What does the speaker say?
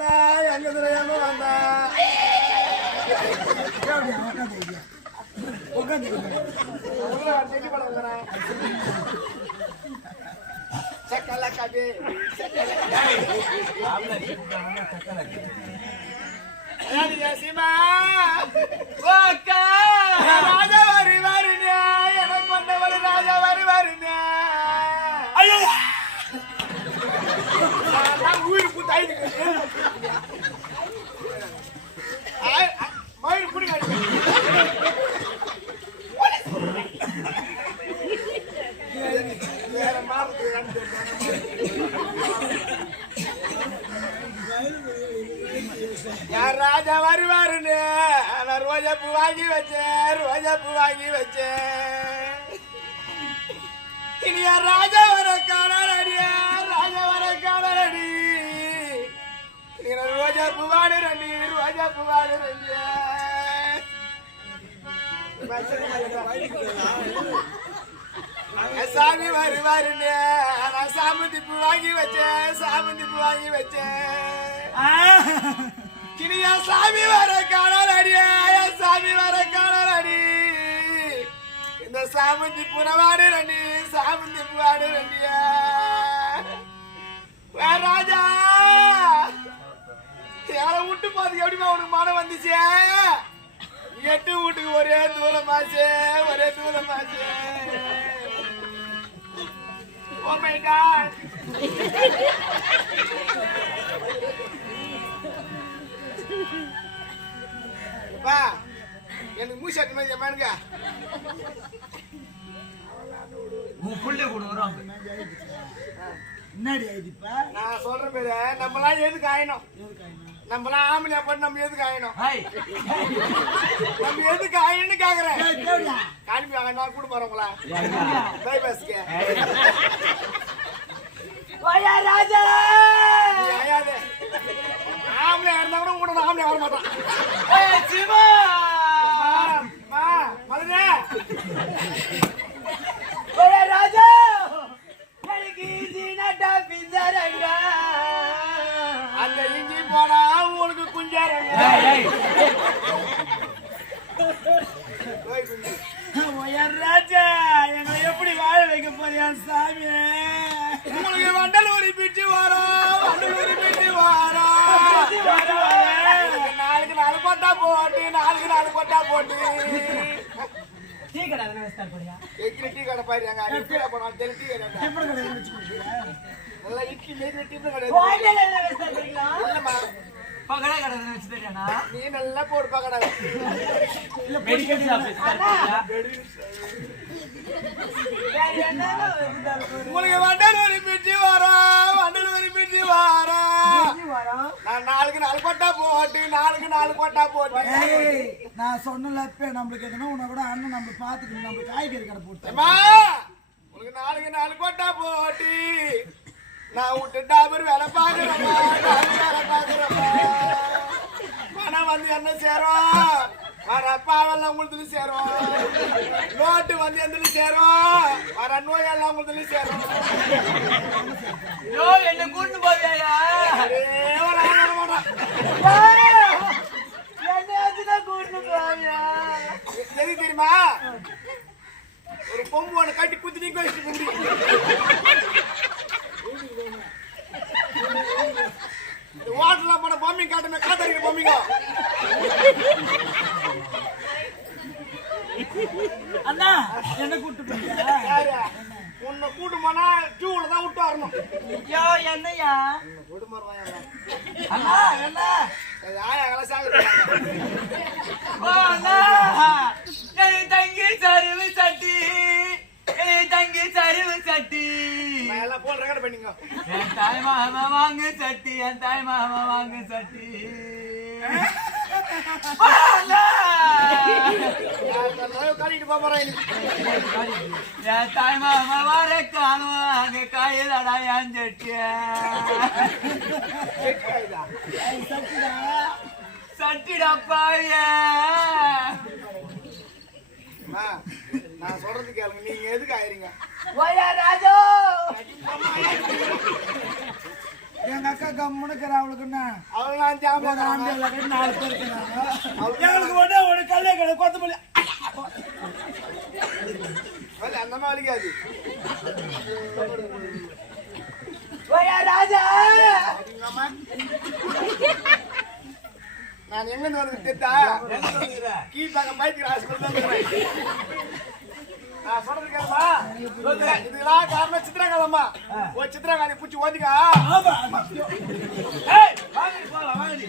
வந்தா எங்க தெரியாம வந்தா செடி படம் வந்துறேன் சக்கல கபி சீமா ராஜா வரி வருங்க எனக்கு வந்தவர் ராஜா வரி வருங்க ஐயோ. நான் உயிர் புத்து யார் ராஜா வருவாருன்னு? நான் ரோஜா பூ வாங்கி வச்சேன் ரோஜா பூ வாங்கி வச்சேன் இனி யார் ராஜா வர காணடி ராஜா வர காணடி நீ ரோஜா பூ வாடுறி ரோஜா பூ வாடுறீங்க சாமி வருவாருன்னு நான் சாமந்தி பூ வாங்கி வச்சேன் சாமந்தி பூ வாங்கி வச்சேன் கிணியா சாமி வர காணலடியா சாமி வர காணலடி இந்த சாமந்தி புறவாடு ரெண்டி சாமந்தி புவாடு ரெண்டியா. ராஜா. யாரை விட்டு பாத்துக்கு எப்படிமா உனக்கு மனம் வந்துச்சு? எட்டு வீட்டுக்கு ஒரே தூரமாச்சு ஒரே தூரமாச்சு. ஓ மை காட் பா எனக்கு மூஷாட்டு மாதிரி மானுங்க உன் புள்ளை கூட வரும் என்னடி ஆயிடுப்பா நான் சொல்ற பேரு நம்மளாம் எதுக்கு ஆயணும் நம்மளாம் ஆம்பளையா போட்டு நம்ம எதுக்கு ஆயணும் ஹாய் நம்ம எதுக்கு ஆயணும்னு கேக்குறேன். காலிப்பி வாங்க நான் கூட போறோங்களா பை பஸ்க்கு. ராஜா! ஆயாது ஆம்பளையா இருந்தா கூட கூட ஆம்பளையா வர மாட்டான். சிவா! மா மதுரே. ராஜா! எனக்கு பிந்தரங்க ராஜா எங்களை எப்படி வாழ வைக்க போறியா சாமி உங்களுக்கு வண்டல் பிச்சு வரும் வண்டல் பிச்சு வரும் நாலு போட்டு நாலு போட்டா போட்டு டீ கடை டீ கடை போனோம் டீ கடை நல்லா இட்லி டீ கடை பகடா கடை வச்சு தெரியானா நீ நல்லா போடுப்பா கடை மெடிக்கல் ஷாப் உங்களுக்கு வண்டல் ஒரு பிச்சு வரும் வண்டல் ஒரு பிச்சு வரோம் நான் நாளுக்கு நாலு கொட்டா போட்டு நாளுக்கு நாலு கொட்டா போட்டு. நான் சொன்னல அப்ப நம்மளுக்கு எதுனா உன்னை கூட அண்ணன் நம்ம பாத்துக்கணும் நம்ம காய்கறி கடை போட்டோம் அம்மா உங்களுக்கு நாளுக்கு நாலு கொட்டா போட்டு நான் விட்டு டாபர் வேலை பார்க்குறேம்மா டாபர் வேலை பார்க்குறேம்மா பணம் வந்து என்ன சேரும்? வர பாவெல்லாம் உங்களுக்கு சேரும். நோட்டு வந்து எந்த சேரும்? வர நோயெல்லாம் உங்களுக்கு சேரும். யோ என்ன கூட்டு போவியா. எது தெரியுமா? ஒரு பொம்பு ஒன்று கட்டி குத்தி நீங்க வச்சுட்டு கும்பி இந்த பொம்மை காட்டுமே காத்தடிக்கிற பொம்மைங்க அண்ணா என்ன கூட்டு உன்னை கூட்டு போனா டியூல தான் விட்டு வரணும். யோ என்னையா? விடு மரம் அண்ணா. என்ன ஆயா சாகுது. ஓ அண்ணா என் தங்கி சரிவு சட்டி என் தங்கி சரிவு சட்டி நான் எல்லாம் போன் ரெக்கார்ட் பண்ணிங்க என் தாய் மாமா வாங்கு சட்டி என் தாய் மாமா வாங்கு சட்டி. ஓ, என் தாய் மாமா என் சட்டிடா நான் சொல்றது கேளுங்க. நீங்க எதுக்கு ஆயிருங்க? ஓயா ராஜோ! எங்க அக்கா கம்முன்னு இருக்கிற அவளுக்குன்னா அவங்க நான் ஜாமீன் ஆண்டு நாலு பேர் இருக்கிறாங்க. எங்களுக்கு ஒண்ணே ஒரு கல்லே கடை கொத்தமல்லி. அந்த மாதிரி வலிக்காது ராஜா! எங்க அம்மா. நான் எங்க வந்து தெரித்தா கீழ்பாக்க பைத்தியர் ஹாஸ்பிட்டல் தான் இருக்கிறேன் நான் சொல்றது கேளுமா இதுக்கெல்லாம் காரணம் சித்திரகாதம்மா ஒரு சித்திரகாதி பூச்சி ஓதிக்கா வாங்கடி போலாம் வாங்கடி